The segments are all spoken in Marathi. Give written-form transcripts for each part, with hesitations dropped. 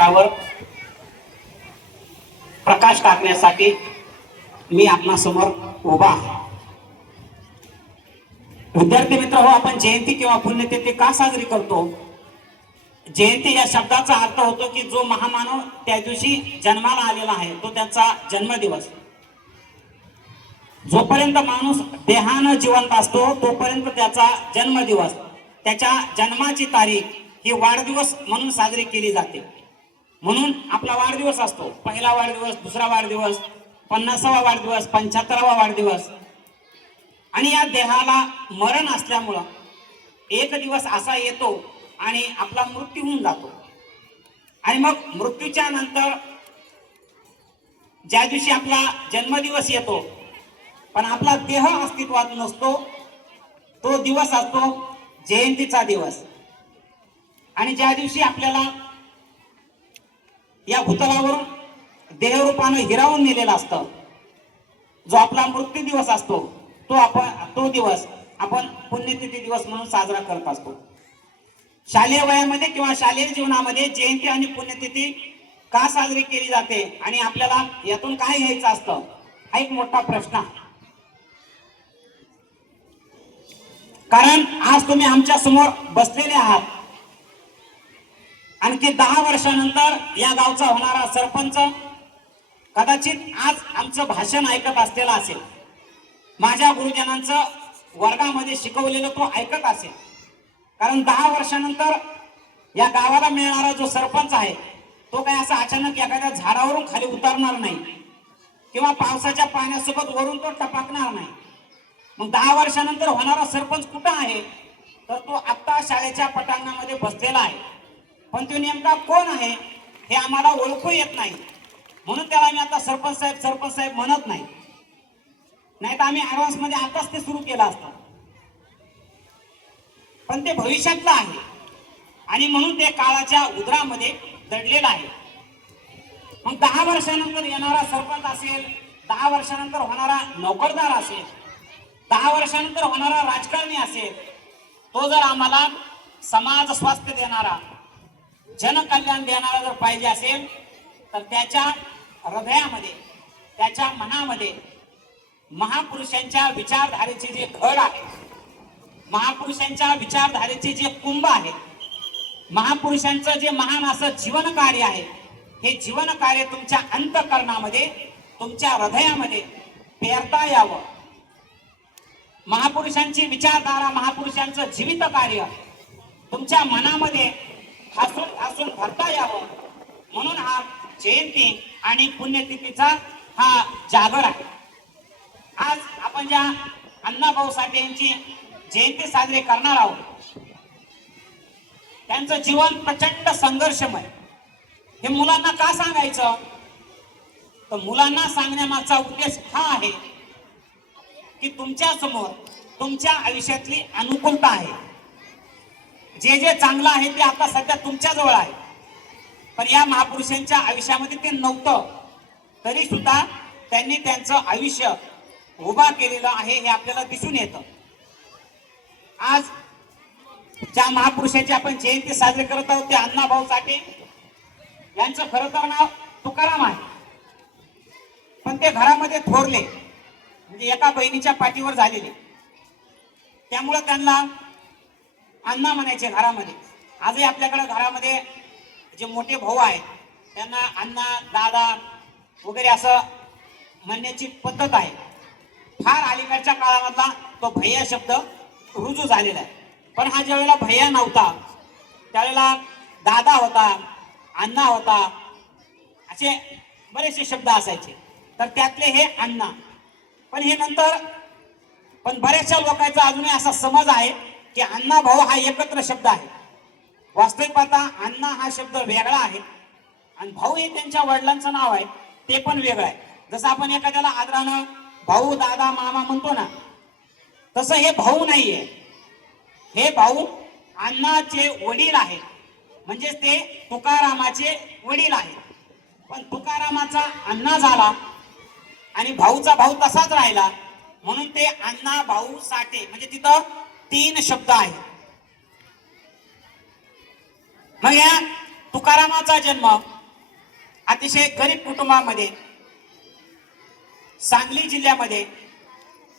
त्यावर प्रकाश टाकण्यासाठी मी आपल्या समोर उभा आहे। विद्यार्थी मित्र हो, आपण जयंती किंवा पुण्यतिथी का साजरी करतो? जयंती या शब्दाचा अर्थ होतो की जो महामानव त्या दिवशी जन्माला आलेला आहे तो त्याचा जन्मदिवस। जोपर्यंत माणूस देहानं जिवंत असतो तोपर्यंत त्याचा जन्मदिवस, त्याच्या जन्माची तारीख ही वाढदिवस म्हणून साजरी केली जाते। म्हणून आपला वाढदिवस असतो, पहिला वाढदिवस, दुसरा वाढदिवस, 50वा वाढदिवस, 75वा वाढदिवस। आणि या देहाला मरण असल्यामुळं एक दिवस असा येतो आणि आपला मृत्यू होऊन जातो। आणि मग मृत्यूच्या नंतर ज्या दिवशी आपला जन्मदिवस येतो पण आपला देह अस्तित्वात नसतो, तो दिवस असतो जयंतीचा दिवस। आणि ज्या दिवशी आपल्याला या भूतलावरून देहरूपानं हिरावून नेलेला असतं, जो आपला मृत्यू दिवस असतो, तो दिवस आपण पुण्यतिथी दिवस म्हणून साजरा करत असतो। शालेय वयामध्ये किंवा शालेय जीवनामध्ये जयंती आणि पुण्यतिथी का साजरी केली जाते आणि आपल्याला यातून काय घ्यायचं असतं, हा एक मोठा प्रश्न आहे। कारण आज तुम्ही आमच्या समोर बसलेले आहात आणि ते 10 वर्षानंतर या गावचा होणारा सरपंच कदाचित आज आमचं भाषण ऐकत असलेला असेल, माझ्या गुरुजनांचं वर्गामध्ये शिकवलेलं तो ऐकत असेल। कारण 10 वर्षानंतर या गावाला मिळणारा जो सरपंच आहे तो काय असा अचानक एखाद्या झाडावरून खाली उतरणार नाही किंवा पावसाच्या पाण्यासोबत वरून तो टपकणार नाही। मग 10 वर्षानंतर होणारा सरपंच कुठं आहे, तर तो आत्ता शाळेच्या पटांगणामध्ये बसलेला आहे, पण तो नेमका कोण आहे हे आम्हाला ओळखू येत नाही। म्हणून त्याला मी आता सरपंच साहेब म्हणत नाही, नाही तर आम्ही ऍडव्हान्स मध्ये आताच ते सुरू केलं असतं। पण ते भविष्यातलं आहे आणि म्हणून ते काळाच्या उदरामध्ये दडलेलं आहे। मग 10 वर्षानंतर येणारा सरपंच असेल, 10 वर्षानंतर होणारा नोकरदार असेल, 10 वर्षानंतर होणारा राजकारणी असेल, तो जर आम्हाला समाज स्वास्थ्य देणारा, जनकल्याण देणारा जर पाहिजे असेल तर त्याच्या हृदयामध्ये, त्याच्या मनामध्ये महापुरुषांच्या विचारधारेचे जे घड आहे, महापुरुषांच्या विचारधारेचे जे कुंभ आहे, महापुरुषांचं जे महान असं जीवन कार्य आहे, हे जीवन कार्य तुमच्या अंतःकरणामध्ये, तुमच्या हृदयामध्ये पेरता यावं। महापुरुषांची विचारधारा, महापुरुषांचं जीवित कार्य तुमच्या मनामध्ये हसून हसून भरता यावं, म्हणून हा जयंती आणि पुण्यतिथीचा हा जागर आहे। आज आपण ज्या अण्णाभाऊ साठे यांची जयंती साजरी करणार आहोत, त्यांचं जीवन प्रचंड संघर्षमय। हे मुलांना का सांगायचं, तर मुलांना सांगण्यामागचा उद्देश हा आहे की तुमच्या समोर तुमच्या आयुष्यातली अनुकूलता आहे, जे जे चांगलं आहे ते आता सध्या तुमच्या जवळ आहे, पण या महापुरुषांच्या आयुष्यामध्ये ते नव्हतं, तरी सुद्धा त्यांनी त्यांचं आयुष्य उभा केलेलं आहे हे आपल्याला दिसून येतं। आज ज्या महापुरुषाची आपण जयंती साजरी करत आहोत ते अण्णाभाऊ साठे यांचं खरं तर नाव तुकाराम आहे, पण ते घरामध्ये थोरले, म्हणजे एका बहिणीच्या पाठीवर झालेले, त्यामुळे त्यांना अण्णा म्हणायचे घरामध्ये। आजही आपल्याकडे घरामध्ये जे मोठे भाऊ आहेत त्यांना अण्णा, दादा वगैरे असं म्हणण्याची पद्धत आहे। फार अलीकडच्या काळामधला तो भैया शब्द रुजू झालेला आहे, पण हा ज्या वेळेला भैया नव्हता त्यावेळेला दादा होता, अण्णा होता, असे बरेचसे शब्द असायचे, तर त्यातले हे अण्णा। पण हे नंतर बऱ्याचशा लोकांचा अजूनही असा समज आहे की अण्णा भाऊ हा एकत्र शब्द आहे। वास्तविक पाहता अण्णा हा शब्द वेगळा आहे आणि भाऊ हे त्यांच्या वडिलांचं नाव आहे ते पण वेगळं आहे। जसं आपण एखाद्याला आदरानं भाऊ, दादा, मामा म्हणतो ना, तसं हे भाऊ नाहीये, हे भाऊ अण्णाचे वडील आहेत, म्हणजे ते तुकारामाचे वडील आहेत। पण तुकारामाचा अण्णा झाला आणि भाऊचा भाऊ तसाच राहिला, म्हणून ते अण्णा भाऊ साठे, म्हणजे तिथं 3 शब्द आहेत। मग या तुकारामाचा जन्म अतिशय गरीब कुटुंबामध्ये सांगली जिल्ह्यामध्ये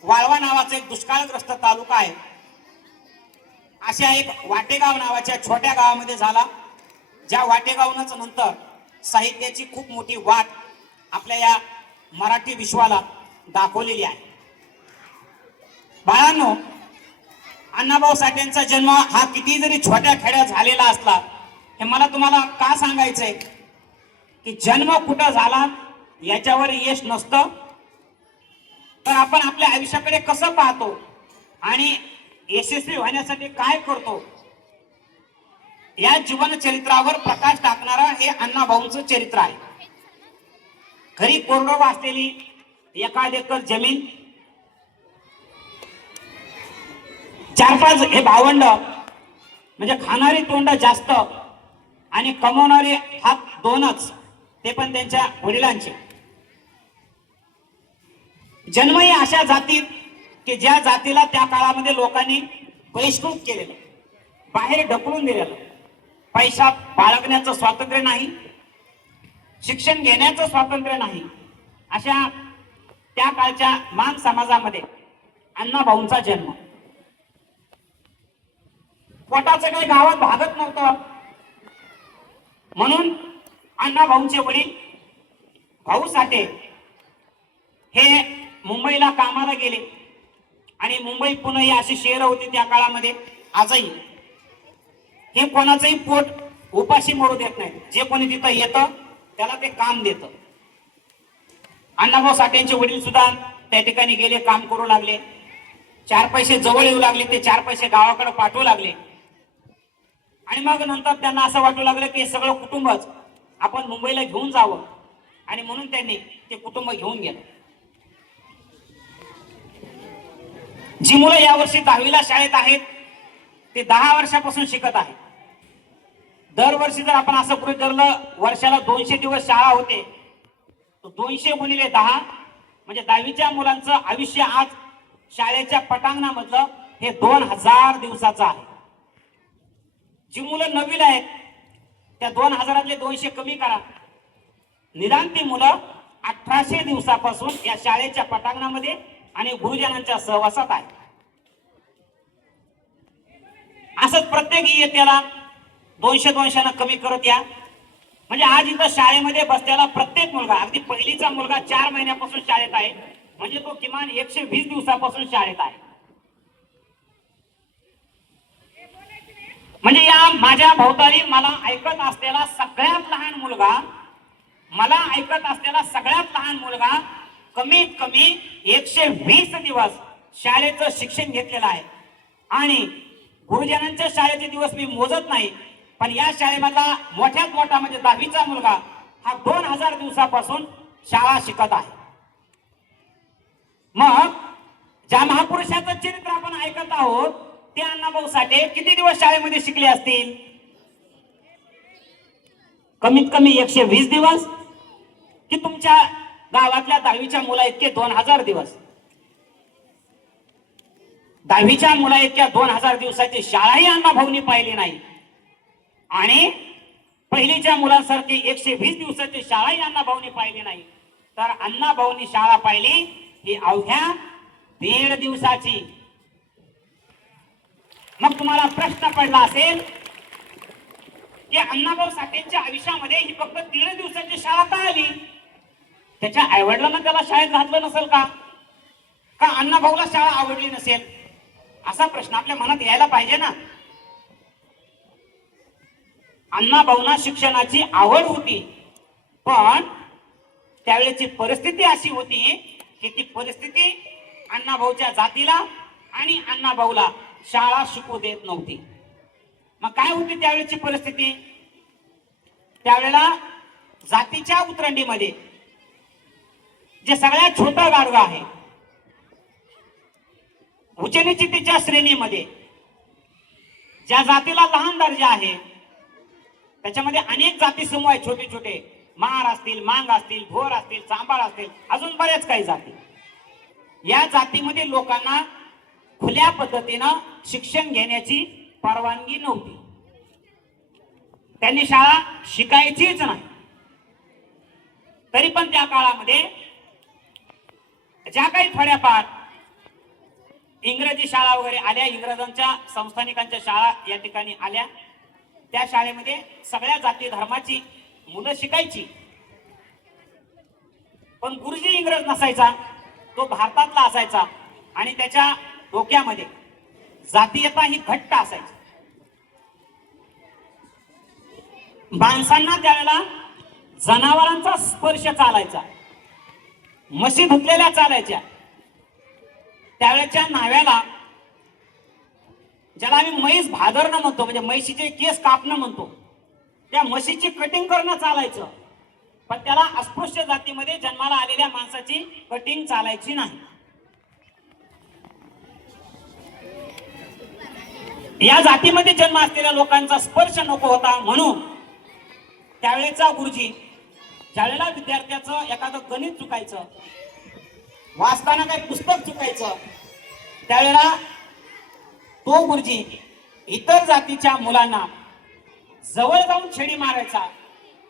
वाळवा नावाचा एक दुष्काळग्रस्त तालुका आहे अशा एक वाटेगाव नावाच्या छोट्या गावामध्ये झाला, ज्या वाटेगावनच नंतर साहित्याची खूप मोठी वाट आपल्या या मराठी विश्वाला दाखवलेली आहे. बाळांनो, अण्णाभाऊ साठेंचा जन्म हा किती जरी छोट्या खेड्यात झालेला असला, हे मला तुम्हाला का सांगायचंय की जन्म कुठं झाला याच्यावर यश नसतं, तर आपण आपल्या आयुष्याकडे कसं पाहतो आणि यशस्वी होण्यासाठी काय करतो या जीवन चरित्रावर प्रकाश टाकणारा हे अण्णाभाऊंचं चरित्र आहे. घरी कोरडवाहू असलेली 1 एकर जमीन, 4-5 हे भावंड, म्हणजे खाणारी तोंड जास्त आणि कमवणारे हात 2च, ते पण त्यांच्या वडिलांचे. जन्मही अशा जातीत की ज्या जातीला त्या काळामध्ये लोकांनी बहिष्कृत केलेलं, बाहेर ढकलून दिलेलं. पैसा बाळगण्याचं स्वातंत्र्य नाही, शिक्षण घेण्याचं स्वातंत्र्य नाही, अशा त्या काळच्या मान समाजामध्ये अण्णाभाऊंचा जन्म. पोटाचं काही गावात भागत नव्हतं, म्हणून अण्णाभाऊंचे वडील भाऊ साठे हे मुंबईला कामाला गेले आणि मुंबई पुणे ही अशी शहरं होती त्या काळामध्ये. आजही हे कोणाचंही पोट उपाशी मरू देत नाही, जे कोणी तिथं येतं त्याला ते काम देतं. अण्णाभाऊ साठेंचे वडील सुद्धा त्या ठिकाणी गेले, काम करू लागले, 4 पैसे जवळ येऊ लागले, ते 4 पैसे गावाकडे पाठवू लागले. आणि मग नंतर त्यांना असं वाटू लागलं की हे सगळं कुटुंबच आपण मुंबईला घेऊन जावं, आणि म्हणून त्यांनी ते कुटुंब घेऊन गेलं. जी मुलं यावर्षी 10वीला शाळेत आहेत ते 10 वर्षापासून शिकत आहेत. दरवर्षी जर आपण असं गृहीत धरलं वर्षाला 200 दिवस शाळा होते, तर 200 गुणिले 10 म्हणजे 10वीच्या मुलांचं आयुष्य आज शाळेच्या पटांगणामधलं हे 2000 दिवसाचं आहे. जी मुलं 9वीला आहेत त्या 2000 200 कमी करा, निदान ती मुलं 1800 दिवसापासून या शाळेच्या पटांगणामध्ये आणि गुरुजनांच्या सहवासात आहे. असंच प्रत्येक इयत्तेला 200-200 कमी करत या, म्हणजे आज इथं शाळेमध्ये बसलेला प्रत्येक मुलगा, अगदी पहिलीचा मुलगा 4 महिन्यापासून शाळेत आहे, म्हणजे तो किमान 120 दिवसापासून शाळेत आहे. म्हणजे या माझ्या भोवताली मला ऐकत असलेला सगळ्यात लहान मुलगा कमीत कमी 120 दिवस शाळेचं शिक्षण घेतलेलं आहे. आणि गुरुजनांच्या शाळेचे दिवस मी मोजत नाही, पण या शाळेमधला मोठ्यात मोठा म्हणजे 10वीचा मुलगा हा 2000 दिवसापासून शाळा शिकत आहे. मग ज्या महापुरुषाचं चरित्र आपण ऐकत आहोत ते अण्णाभाऊ साठे किती दिवस शाळेमध्ये शिकले असतील? कमीत कमी 120 दिवस, की तुमच्या गावातल्या 10वीच्या मुला इतके 2000 दिवस? 10वीच्या मुला इतक्या 2000 दिवसाची शाळाही अण्णाभाऊंनी पाहिली नाही, आणि पहिलीच्या मुलांसारखी 120 दिवसाची शाळाही अण्णाभाऊंनी पाहिली नाही. तर अण्णाभाऊंनी शाळा पाहिली ही अवघ्या 1.5 दिवसाची. मग तुम्हाला प्रश्न पडला असेल की अण्णाभाऊ साठेंच्या आयुष्यामध्ये ही फक्त 1.5 दिवसाची शाळा का आली? त्याच्या आईवडिलांना त्याला शाळेत घातलं नसेल का? का अण्णाभाऊला शाळा आवडली नसेल? असा प्रश्न आपल्या मनात यायला पाहिजे ना. अण्णाभाऊंना शिक्षणाची आवड होती, पण त्यावेळेची परिस्थिती अशी होती की ती परिस्थिती अण्णाभाऊच्या जातीला आणि अण्णाभाऊला शाळा शिकू देत नव्हती. मग काय होती त्यावेळेची परिस्थिती? त्यावेळेला जातीच्या उतरंडीमध्ये जे सगळ्यात छोटं गाडगं आहे, उच्चनीचीच्या श्रेणीमध्ये ज्या जातीला लहान दर्जा आहे, त्याच्यामध्ये अनेक जाती समूह आहेत, छोटे छोटे महार असतील, मांग असतील, भोर असतील, चांबाळ असतील, अजून बऱ्याच काही जाती. या जातीमध्ये लोकांना खुल्या पद्धतीनं शिक्षण घेण्याची परवानगी नव्हती. त्यांनी शाळा शिकायचीच नाही. तरी पण त्या काळामध्ये ज्या काही थोड्याफार इंग्रजी शाळा वगैरे आल्या, इंग्रजांच्या संस्थानिकांच्या शाळा या ठिकाणी आल्या, त्या शाळेमध्ये सगळ्या जाती धर्माची मुलं शिकायची. पण गुरुजी इंग्रज नसायचा, तो भारतातला असायचा आणि त्याच्या डोक्यामध्ये जातीयता ही घट्ट असायची. माणसांना त्यावेळेला जनावरांचा स्पर्श चालायचा, म्हशी धुतलेल्या चालायच्या. त्यावेळेच्या नाव्याला, ज्याला आम्ही म्हैस भादरणं म्हणतो, म्हणजे म्हशीचे केस कापणं म्हणतो, त्या म्हशीची कटिंग करणं चालायचं. पण त्याला अस्पृश्य जातीमध्ये जन्माला आलेल्या माणसाची कटिंग चालायची नाही. या जातीमध्ये जन्म असलेल्या लोकांचा स्पर्श नको होता, म्हणून त्यावेळेचा गुरुजी ज्यावेळेला विद्यार्थ्याचं एखादं गणित चुकायचं, वाचताना काही पुस्तक चुकायचं, त्यावेळेला तो गुरुजी इतर जातीच्या मुलांना जवळ जाऊन छेडी मारायचा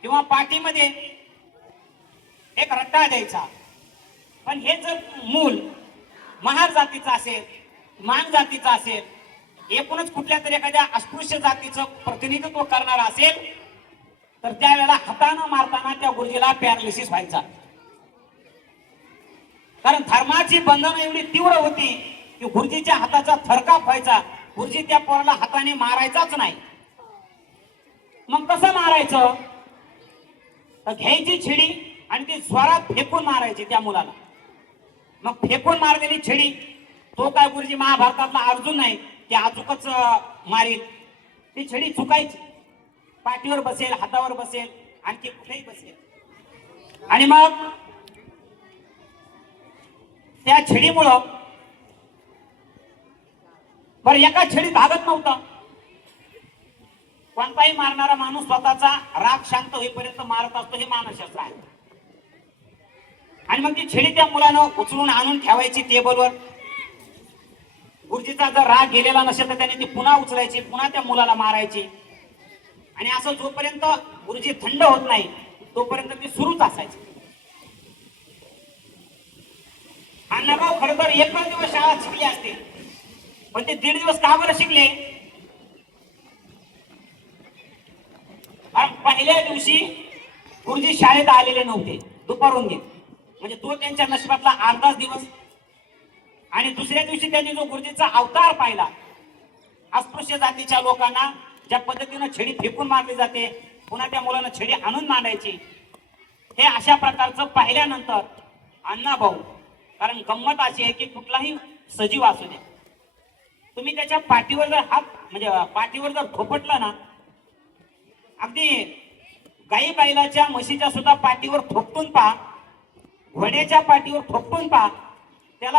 किंवा पाठीमध्ये एक रट्टा द्यायचा. पण हे जर मूल महार जातीचं असेल, मान जातीचं असेल, एकूणच कुठल्या तरी एखाद्या अस्पृश्य जातीचं प्रतिनिधित्व करणार असेल, तर त्यावेळेला हातानं मारताना त्या गुरुजीला पॅरालिसिस व्हायचा. कारण धर्माची बंधनं एवढी तीव्र होती की गुरुजीच्या हाताचा थरकाप व्हायचा. गुरुजी त्या पोराला हाताने मारायचाच नाही. मग कसं मारायचं? तर घ्यायची छेडी आणि ती स्वरात फेकून मारायची त्या मुलाला. मग फेकून मारलेली छेडी, तो काय गुरुजी महाभारतातला अर्जुन नाही की अचूकच मारील. ती छेडी चुकायची, पाठीवर बसेल, हातावर बसेल, आणखी कुठेही बसेल. आणि मग त्या छेडीमुळं बरं एका छेडीत भागत नव्हता. कोणताही मारणारा माणूस स्वतःचा राग शांत होईपर्यंत मारत असतो, हे मानसशास्त्र आहे. आणि मग ती छेडी त्या मुलानं उचलून आणून ठेवायची टेबलवर. गुरुजीचा जर राग गेलेला नसेल तर त्याने ती पुन्हा उचलायची, पुन्हा त्या मुलाला मारायची. आणि असं जोपर्यंत गुरुजी थंड होत नाही तोपर्यंत ती सुरूच असायची. अण्णाभाऊ खरं तर एकच दिवस शाळा शिकले असते, पण ते 1.5 दिवस का बरं शिकले? पहिल्या दिवशी गुरुजी शाळेत आलेले नव्हते, दुपारून घेत, म्हणजे तो त्यांच्या नशिबातला अर्धाच दिवस. आणि दुसऱ्या दिवशी त्यांनी जो गुरुजीचा अवतार पाहिला, अस्पृश्य जातीच्या लोकांना ज्या पद्धतीनं छेडी फेकून मारली जाते, पुन्हा त्या मुलांना छेडी आणून मारायची, हे अशा प्रकारचं पाहिल्यानंतर अण्णाभाऊ, कारण गंमत अशी आहे की कुठलाही सजीव असू दे, तुम्ही त्याच्या पाठीवर जर हात म्हणजे पाठीवर जर थोपटला ना, अगदी गाई बैलाच्या म्हशीच्या सुद्धा पाठीवर थोपटून पहा, घोड्याच्या पाठीवर थोपटून पहा,